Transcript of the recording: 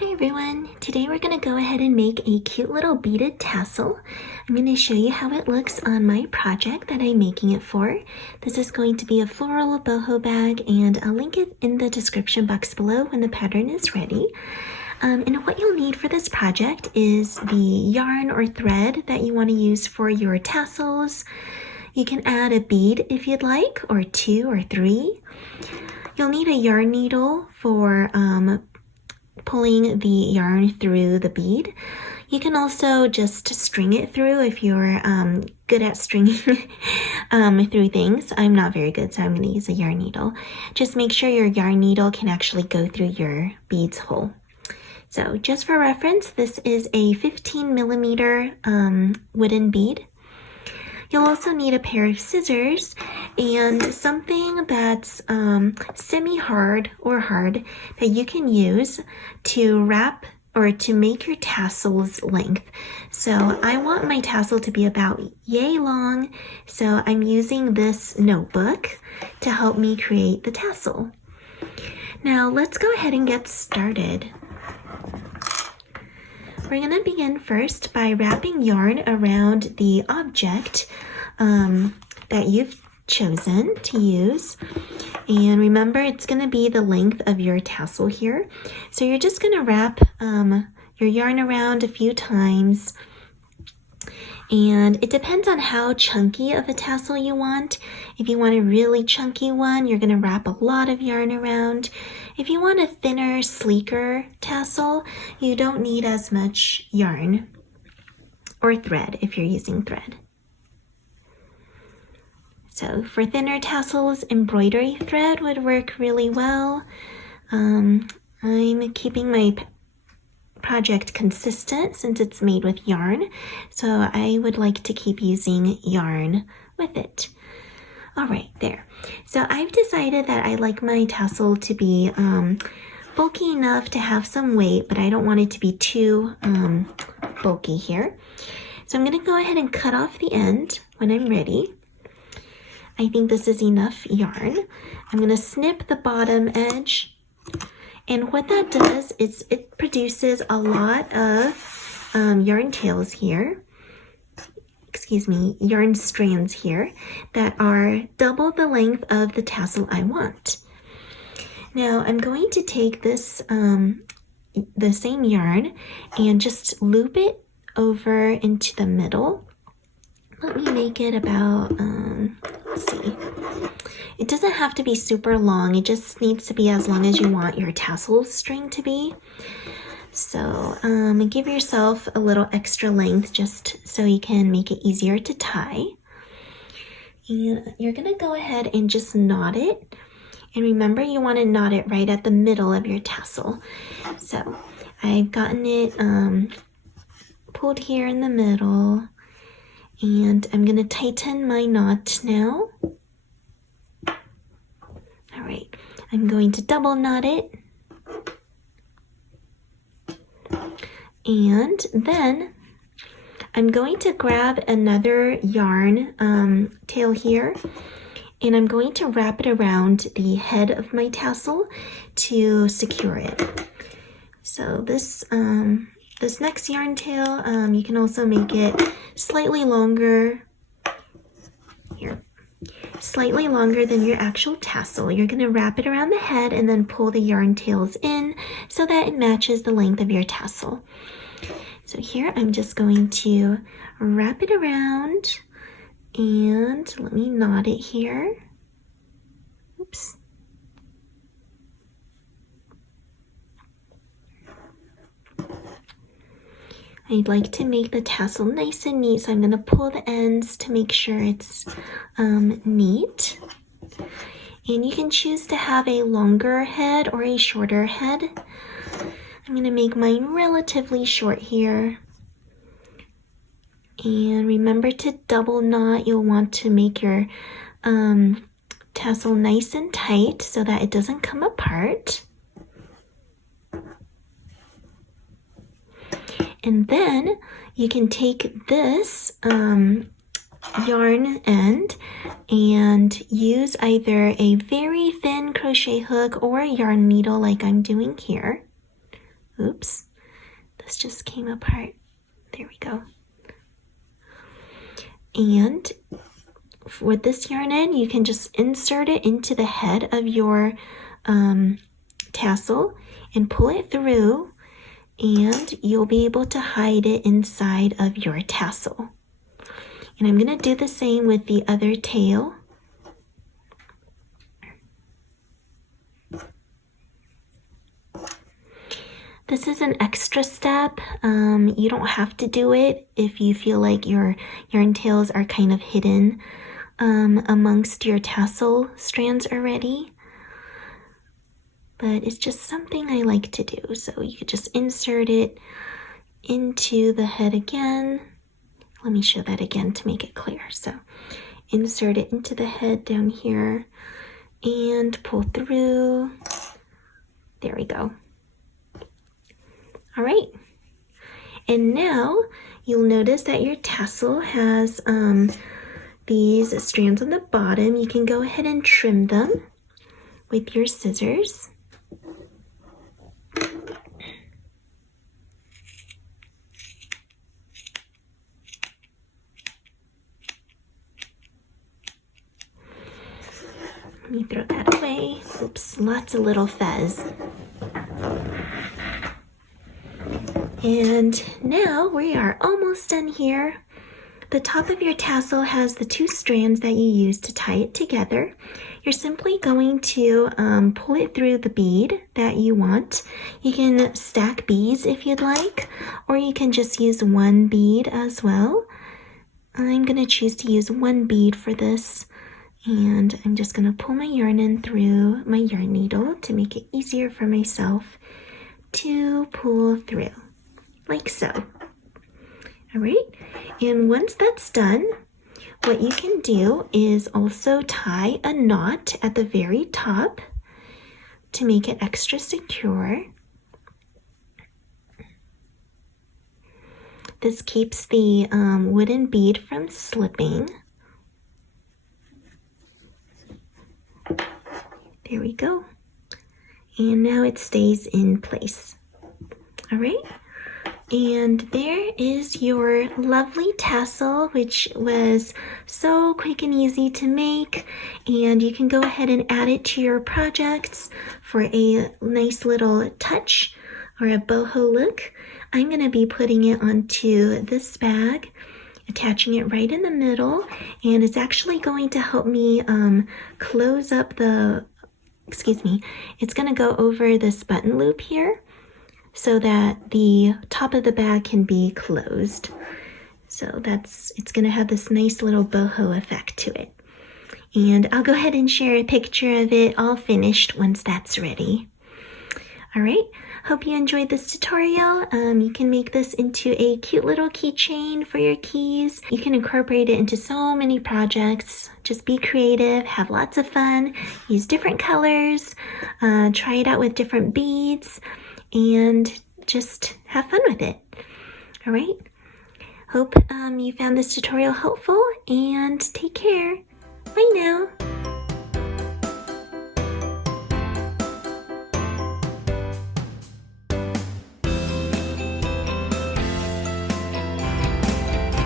Hi everyone, today we're going to go ahead and make a cute little beaded tassel. I'm going to show you how it looks on my project that I'm making it for. This is going to be a floral boho bag, and I'll link it in the description box below when the pattern is ready. And what you'll need for this project is the yarn or thread that you want to use for your tassels. You can add a bead if you'd like, or 2 or 3. You'll need a yarn needle for pulling the yarn through the bead. You can also just string it through if you're good at stringing through things. I'm not very good, so I'm going to use a yarn needle. Just make sure your yarn needle can actually go through your beads hole. So just for reference, this is a 15mm wooden bead. You'll also need a pair of scissors and something that's semi-hard or hard that you can use to wrap or to make your tassel's length. So I want my tassel to be about yay long, so I'm using this notebook to help me create the tassel. Now let's go ahead and get started. We're going to begin first by wrapping yarn around the object that you've chosen to use. And remember, it's going to be the length of your tassel here. So you're just going to wrap your yarn around a few times. And it depends on how chunky of a tassel you want. If you want a really chunky one, you're going to wrap a lot of yarn around. If you want a thinner, sleeker tassel, you don't need as much yarn or thread if you're using thread. So for thinner tassels, embroidery thread would work really well. I'm keeping my project consistent since it's made with yarn, so I would like to keep using yarn with it. All right, there. So I've decided that I like my tassel to be bulky enough to have some weight, but I don't want it to be too bulky here. So I'm going to go ahead and cut off the end when I'm ready. I think this is enough yarn. I'm going to snip the bottom edge. And what that does is it produces a lot of yarn tails here. Excuse me, yarn strands here that are double the length of the tassel I want. Now I'm going to take this, the same yarn, and just loop it over into the middle. Let me make it about, let's see. It doesn't have to be super long. It just needs to be as long as you want your tassel string to be. So give yourself a little extra length just so you can make it easier to tie. And you're going to go ahead and just knot it. And remember, you want to knot it right at the middle of your tassel. So I've gotten it pulled here in the middle. And I'm going to tighten my knot now. All right, I'm going to double knot it. And then I'm going to grab another yarn tail here, and I'm going to wrap it around the head of my tassel to secure it. So this next yarn tail, you can also make it slightly longer here. Slightly longer than your actual tassel. You're going to wrap it around the head and then pull the yarn tails in so that it matches the length of your tassel. So here I'm just going to wrap it around, and let me knot it here. Oops. I'd like to make the tassel nice and neat, so I'm going to pull the ends to make sure it's neat. And you can choose to have a longer head or a shorter head. I'm going to make mine relatively short here. And remember to double knot. You'll want to make your tassel nice and tight so that it doesn't come apart. And then you can take this yarn end and use either a very thin crochet hook or a yarn needle like I'm doing here. Oops, this just came apart. There we go. And with this yarn end, you can just insert it into the head of your tassel and pull it through, and you'll be able to hide it inside of your tassel. And I'm going to do the same with the other tail. This is an extra step. You don't have to do it if you feel like your yarn tails are kind of hidden amongst your tassel strands already. But it's just something I like to do. So you could just insert it into the head again. Let me show that again to make it clear. So insert it into the head down here and pull through. There we go. All right. And now you'll notice that your tassel has these strands on the bottom. You can go ahead and trim them with your scissors. Let me throw that away. Oops, lots of little fuzz. And now we are almost done here. The top of your tassel has the two strands that you use to tie it together. You're simply going to pull it through the bead that you want. You can stack beads if you'd like, or you can just use one bead as well. I'm going to choose to use one bead for this. And I'm just going to pull my yarn in through my yarn needle to make it easier for myself to pull through, like so. All right, and once that's done, what you can do is also tie a knot at the very top to make it extra secure. This keeps the wooden bead from slipping. There we go. And now it stays in place. All right. And there is your lovely tassel, which was so quick and easy to make. And you can go ahead and add it to your projects for a nice little touch or a boho look. I'm going to be putting it onto this bag, attaching it right in the middle, and it's actually going to help me close up the, it's going to go over this button loop here so that the top of the bag can be closed. So it's going to have this nice little boho effect to it. And I'll go ahead and share a picture of it all finished once that's ready. All right, hope you enjoyed this tutorial. You can make this into a cute little keychain for your keys. You can incorporate it into so many projects. Just be creative, have lots of fun, use different colors, try it out with different beads, and just have fun with it. All right, hope you found this tutorial helpful, and take care. Bye now.